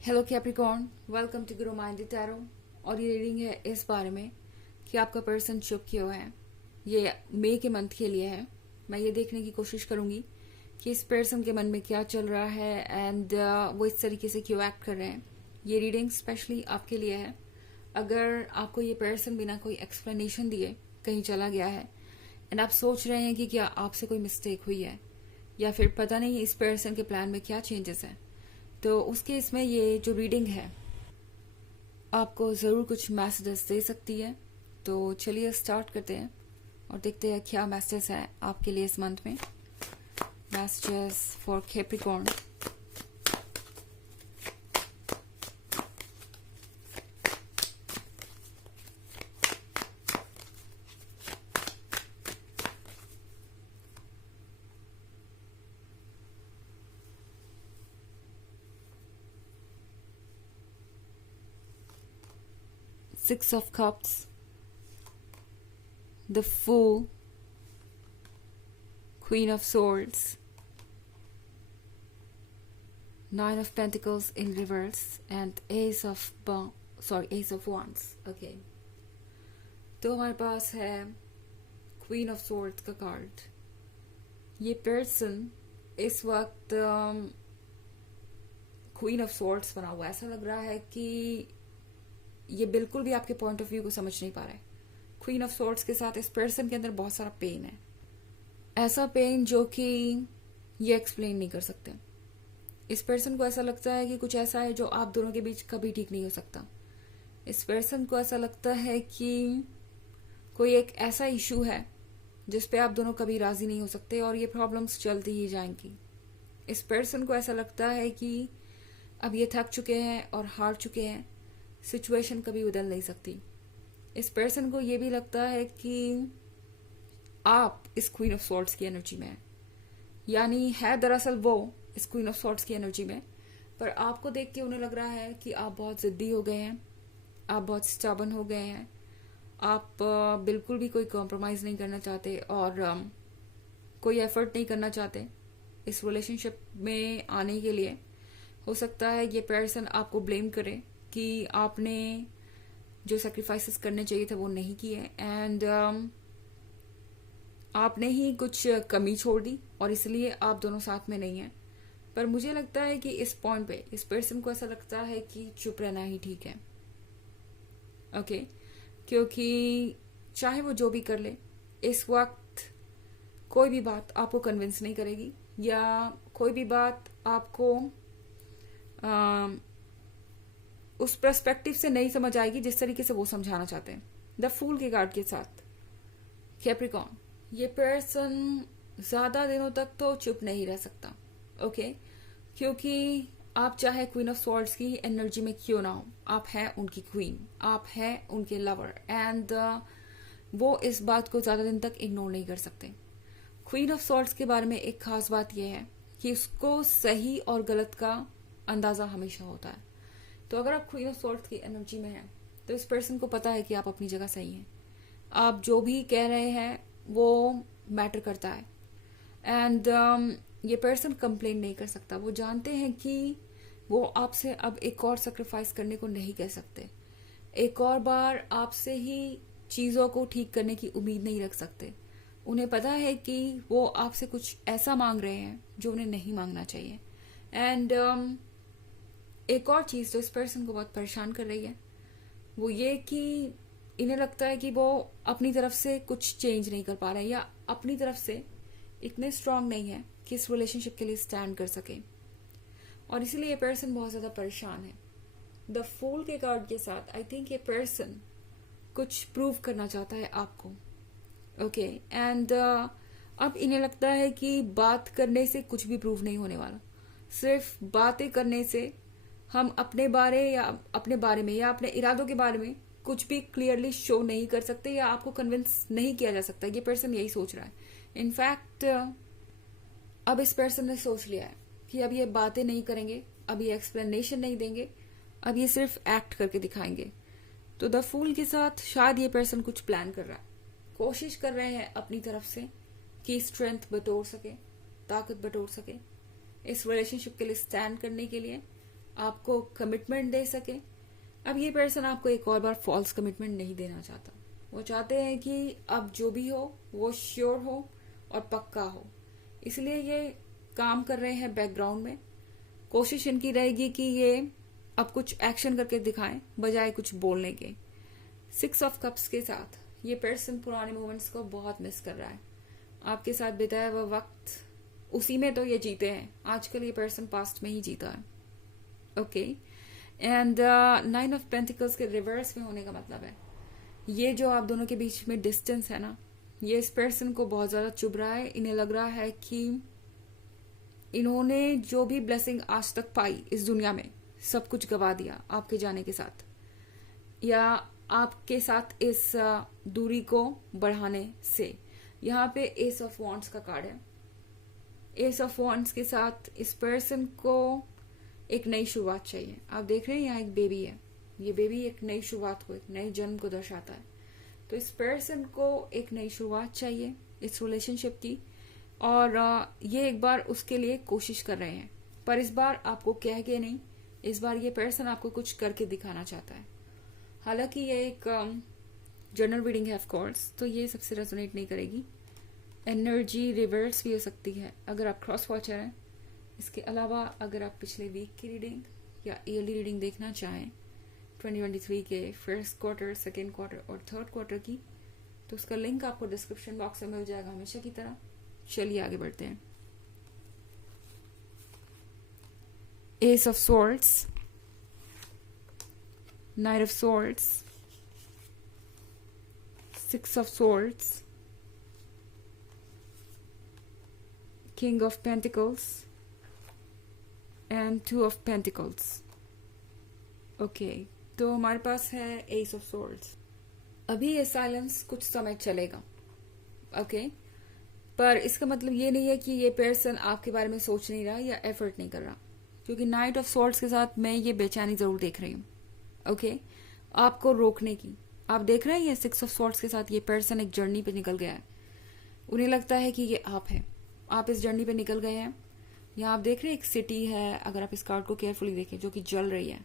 Hello Capricorn, welcome to Guru mind tarot. और ये reading है इस बारे में कि आपका पर्सन चुप क्यों है। ये मई के मंथ के लिए है। मैं ये देखने की कोशिश करूंगी कि इस पर्सन के मन में क्या चल रहा है एंड वो इस तरीके से क्यों एक्ट कर रहे हैं। ये रीडिंग स्पेशली आपके लिए है। अगर आपको ये पर्सन बिना कोई एक्सप्लेनेशन दिए कहीं चला गया है एंड आप सोच रहे हैं कि क्या आपसे कोई मिस्टेक हुई है या फिर पता नहीं इस पर्सन के प्लान में क्या चेंजेस हैं, तो उस केस में ये जो रीडिंग है आपको ज़रूर कुछ मैसेजेस दे सकती है। तो चलिए स्टार्ट करते हैं और देखते हैं क्या मैसेजेस हैं आपके लिए इस मंथ में। Messages for Capricorn. Six of Cups, the Fool, Queen of Swords, Nine of Pentacles in reverse and Ace of Wands. Okay. तो हमारे पास है क्वीन ऑफ सोर्ड्स का कार्ड। ये पर्सन इस वक्त क्वीन ऑफ सोर्ड्स बना हुआ है। ऐसा लग रहा है कि ये बिल्कुल भी आपके पॉइंट ऑफ व्यू को समझ नहीं पा रहा है। क्वीन ऑफ सोर्ड्स के साथ इस पर्सन के अंदर बहुत सारा पेन है, ऐसा पेन जो कि ये एक्सप्लेन नहीं कर सकते। इस पर्सन को ऐसा लगता है कि कुछ ऐसा है जो आप दोनों के बीच कभी ठीक नहीं हो सकता। इस पर्सन को ऐसा लगता है कि कोई एक ऐसा इशू है जिस पे आप दोनों कभी राजी नहीं हो सकते और ये प्रॉब्लम्स चलती ही जाएंगी। इस पर्सन को ऐसा लगता है कि अब ये थक चुके हैं और हार चुके हैं, सिचुएशन कभी बदल नहीं सकती। इस पर्सन को ये भी लगता है कि आप इस क्वीन ऑफ सॉर्ड्स की एनर्जी में हैं, यानी है दरअसल वो इस क्वीन ऑफ सॉर्ड्स की एनर्जी में, पर आपको देख के उन्हें लग रहा है कि आप बहुत जिद्दी हो गए हैं, आप बहुत स्टबर्न हो गए हैं, आप बिल्कुल भी कोई कॉम्प्रोमाइज नहीं करना चाहते और कोई एफर्ट नहीं करना चाहते इस रिलेशनशिप में आने के लिए। हो सकता है ये पर्सन आपको ब्लेम करे कि आपने जो सेक्रीफाइसेस करने चाहिए थे वो नहीं किए एंड आपने ही कुछ कमी छोड़ दी और इसलिए आप दोनों साथ में नहीं हैं। पर मुझे लगता है कि इस पॉइंट पे इस पर्सन को ऐसा लगता है कि चुप रहना ही ठीक है। ओके, क्योंकि चाहे वो जो भी कर ले, इस वक्त कोई भी बात आपको कन्विंस नहीं करेगी या कोई भी बात आपको उस पर्सपेक्टिव से नहीं समझ आएगी जिस तरीके से वो समझाना चाहते हैं। द फूल के कार्ड के साथ कैप्रिकॉर्न, ये पर्सन ज्यादा दिनों तक तो चुप नहीं रह सकता। ओके, क्योंकि आप चाहे क्वीन ऑफ सॉर्ड्स की एनर्जी में क्यों ना हो, आप हैं उनकी क्वीन, आप हैं उनके लवर एंड वो इस बात को ज्यादा दिन तक इग्नोर नहीं कर सकते। क्वीन ऑफ सॉर्ड्स के बारे में एक खास बात यह है कि उसको सही और गलत का अंदाजा हमेशा होता है। तो अगर आप क्वीन ऑफ सॉर्ड्स की एनर्जी में हैं तो इस पर्सन को पता है कि आप अपनी जगह सही हैं। आप जो भी कह रहे हैं वो मैटर करता है एंड ये पर्सन कंप्लेन नहीं कर सकता। वो जानते हैं कि वो आपसे अब एक और सेक्रीफाइस करने को नहीं कह सकते, एक और बार आपसे ही चीज़ों को ठीक करने की उम्मीद नहीं रख सकते। उन्हें पता है कि वो आपसे कुछ ऐसा मांग रहे हैं जो उन्हें नहीं मांगना चाहिए। एंड एक और चीज़ जो इस पर्सन को बहुत परेशान कर रही है वो ये कि इन्हें लगता है कि वो अपनी तरफ से कुछ चेंज नहीं कर पा रहे या अपनी तरफ से इतने स्ट्रांग नहीं है कि इस रिलेशनशिप के लिए स्टैंड कर सके और इसीलिए ये पर्सन बहुत ज़्यादा परेशान है। द फूल के कार्ड के साथ आई थिंक ये पर्सन कुछ प्रूव करना चाहता है आपको। ओके, एंड अब इन्हें लगता है कि बात करने से कुछ भी प्रूव नहीं होने वाला। सिर्फ बातें करने से हम अपने बारे में या अपने इरादों के बारे में कुछ भी क्लियरली शो नहीं कर सकते या आपको कन्विंस नहीं किया जा सकता। ये पर्सन यही सोच रहा है। इनफैक्ट अब इस पर्सन ने सोच लिया है कि अब ये बातें नहीं करेंगे, अब ये एक्सप्लेनेशन नहीं देंगे, अब ये सिर्फ एक्ट करके दिखाएंगे। तो द फूल के साथ शायद ये पर्सन कुछ प्लान कर रहा है, कोशिश कर रहे हैं अपनी तरफ से कि स्ट्रेंथ बटोर सके, ताकत बटोर सके इस रिलेशनशिप के लिए स्टैंड करने के लिए आपको कमिटमेंट दे सके। अब ये पर्सन आपको एक और बार फॉल्स कमिटमेंट नहीं देना चाहता। वो चाहते हैं कि अब जो भी हो वो श्योर हो और पक्का हो, इसलिए ये काम कर रहे हैं बैकग्राउंड में। कोशिश इनकी रहेगी कि ये अब कुछ एक्शन करके दिखाएं बजाय कुछ बोलने के। 6 ऑफ कप्स के साथ ये पर्सन पुराने मोमेंट्स को बहुत मिस कर रहा है। आपके साथ बिताया हुआ वक्त, उसी में तो ये जीते हैं। आजकल ये पर्सन पास्ट में ही जीता है। ओके, एंड 9 ऑफ पेंटिकल्स के रिवर्स में होने का मतलब है ये जो आप दोनों के बीच में डिस्टेंस है ना, ये इस पर्सन को बहुत ज्यादा चुभ रहा है। इन्हें लग रहा है कि इन्होंने जो भी ब्लेसिंग आज तक पाई इस दुनिया में, सब कुछ गवा दिया आपके जाने के साथ, या आपके साथ इस दूरी को बढ़ाने से। यहाँ पे एस ऑफ वॉन्ड्स का कार्ड है। एस ऑफ वॉन्ड्स के साथ इस पर्सन को एक नई शुरुआत चाहिए। आप देख रहे हैं यहाँ एक बेबी है। ये बेबी एक नई शुरुआत को, एक नए जन्म को दर्शाता है। तो इस पर्सन को एक नई शुरुआत चाहिए इस रिलेशनशिप की, और ये एक बार उसके लिए कोशिश कर रहे हैं। पर इस बार आपको कह के नहीं, इस बार ये पर्सन आपको कुछ करके दिखाना चाहता है। हालांकि ये एक जनरल रीडिंग है ऑफ कोर्स, तो ये सबसे रेजोनेट नहीं करेगी। एनर्जी रिवर्स भी हो सकती है अगर आप क्रॉस वॉचर हैं। इसके अलावा अगर आप पिछले वीक की रीडिंग या ईयरली रीडिंग देखना चाहें 2023 के फर्स्ट क्वार्टर, सेकेंड क्वार्टर और थर्ड क्वार्टर की, तो उसका लिंक आपको डिस्क्रिप्शन बॉक्स में मिल जाएगा हमेशा की तरह। चलिए आगे बढ़ते हैं। S of swords, night of swords, 6 of swords, king of pentacles and 2 of pentacles. Okay, तो हमारे पास है एस ऑफ स्वॉर्ड्स। अभी ये साइलेंस कुछ समय चलेगा, ओके, पर इसका मतलब ये नहीं है कि ये पर्सन आपके बारे में सोच नहीं रहा या एफर्ट नहीं कर रहा, क्योंकि नाइट ऑफ स्वॉर्ड्स के साथ मैं ये बेचैनी जरूर देख रही हूँ। ओके, आपको रोकने की। आप देख रहे हैं ये 6 ऑफ स्वॉर्ड्स के साथ ये पर्सन एक जर्नी पे निकल गया है। उन्हें लगता है कि ये आप हैं, आप इस जर्नी पे निकल गए हैं। यहाँ आप देख रहे हैं एक सिटी है, अगर आप इस कार्ड को केयरफुली देखें, जो कि जल रही है।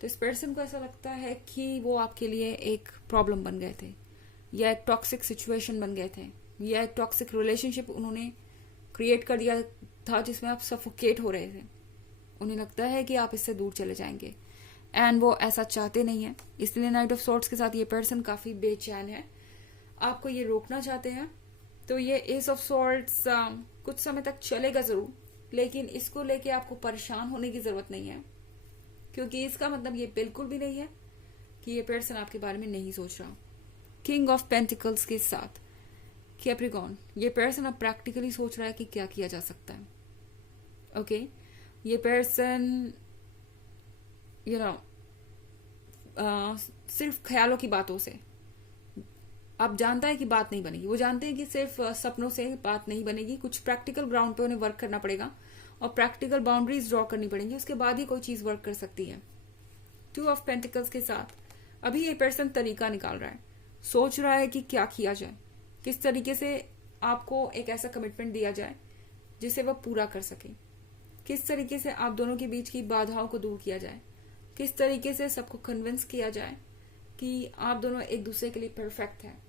तो इस पर्सन को ऐसा लगता है कि वो आपके लिए एक प्रॉब्लम बन गए थे, या एक टॉक्सिक सिचुएशन बन गए थे, या एक टॉक्सिक रिलेशनशिप उन्होंने क्रिएट कर दिया था जिसमें आप सफोकेट हो रहे थे। उन्हें लगता है कि आप इससे दूर चले जाएंगे, एंड वो ऐसा चाहते नहीं है। इसलिए नाइट ऑफ स्वॉर्ड्स के साथ ये पर्सन काफी बेचैन है, आपको ये रोकना चाहते हैं। तो ये एस ऑफ स्वॉर्ड्स कुछ समय तक चलेगा जरूर, लेकिन इसको लेके आपको परेशान होने की जरूरत नहीं है, क्योंकि इसका मतलब ये बिल्कुल भी नहीं है कि ये पर्सन आपके बारे में नहीं सोच रहा। किंग ऑफ पेंटिकल्स के साथ कैप्रिकॉर्न, ये पर्सन अब प्रैक्टिकली सोच रहा है कि क्या किया जा सकता है। ओके, ये पर्सन सिर्फ ख्यालों की बातों से, अब जानता है कि बात नहीं बनेगी। वो जानते हैं कि सिर्फ सपनों से बात नहीं बनेगी, कुछ प्रैक्टिकल ग्राउंड पे उन्हें वर्क करना पड़ेगा और प्रैक्टिकल बाउंड्रीज ड्रॉ करनी पड़ेंगी, उसके बाद ही कोई चीज वर्क कर सकती है। 2 ऑफ पेंटिकल्स के साथ अभी ये पर्सन तरीका निकाल रहा है, सोच रहा है कि क्या किया जाए, किस तरीके से आपको एक ऐसा कमिटमेंट दिया जाए जिसे वह पूरा कर सके, किस तरीके से आप दोनों के बीच की बाधाओं को दूर किया जाए, किस तरीके से सबको कन्विंस किया जाए कि आप दोनों एक दूसरे के लिए परफेक्ट हैं।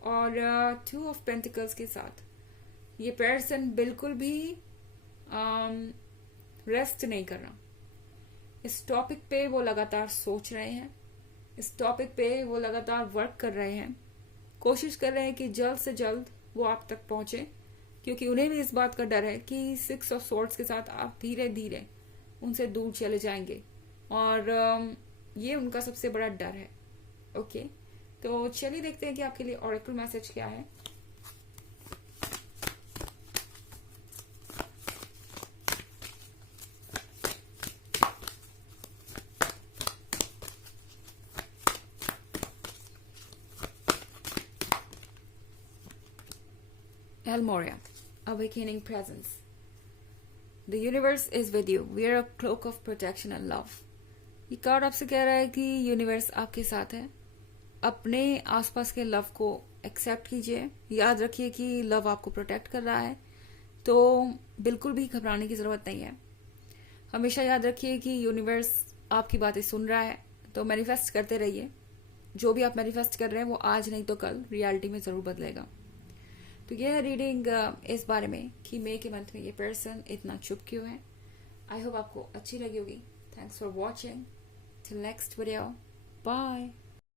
और 2 ऑफ पेंटिकल्स के साथ ये पर्सन बिल्कुल भी रेस्ट नहीं कर रहा। इस टॉपिक पे वो लगातार सोच रहे हैं, इस टॉपिक पे वो लगातार वर्क कर रहे हैं, कोशिश कर रहे हैं कि जल्द से जल्द वो आप तक पहुंचे, क्योंकि उन्हें भी इस बात का डर है कि 6 ऑफ स्वॉर्ड्स के साथ आप धीरे धीरे उनसे दूर चले जाएंगे, और ये उनका सबसे बड़ा डर है। ओके, तो चलिए देखते हैं कि आपके लिए ऑरेकल मैसेज क्या है। Elmoria, awakening presence. The universe is with you. We are a cloak of protection and love. ये कार्ड आपसे कह रहा है कि यूनिवर्स आपके साथ है। अपने आसपास के लव को एक्सेप्ट कीजिए। याद रखिए कि लव आपको प्रोटेक्ट कर रहा है, तो बिल्कुल भी घबराने की जरूरत नहीं है। हमेशा याद रखिए कि यूनिवर्स आपकी बातें सुन रहा है, तो मैनिफेस्ट करते रहिए। जो भी आप मैनिफेस्ट कर रहे हैं वो आज नहीं तो कल रियलिटी में जरूर बदलेगा। तो यह है रीडिंग इस बारे में कि मई के मंथ में ये पर्सन इतना चुप क्यों है। आई होप आपको अच्छी लगी होगी। Thanks for watching. Till next video, bye.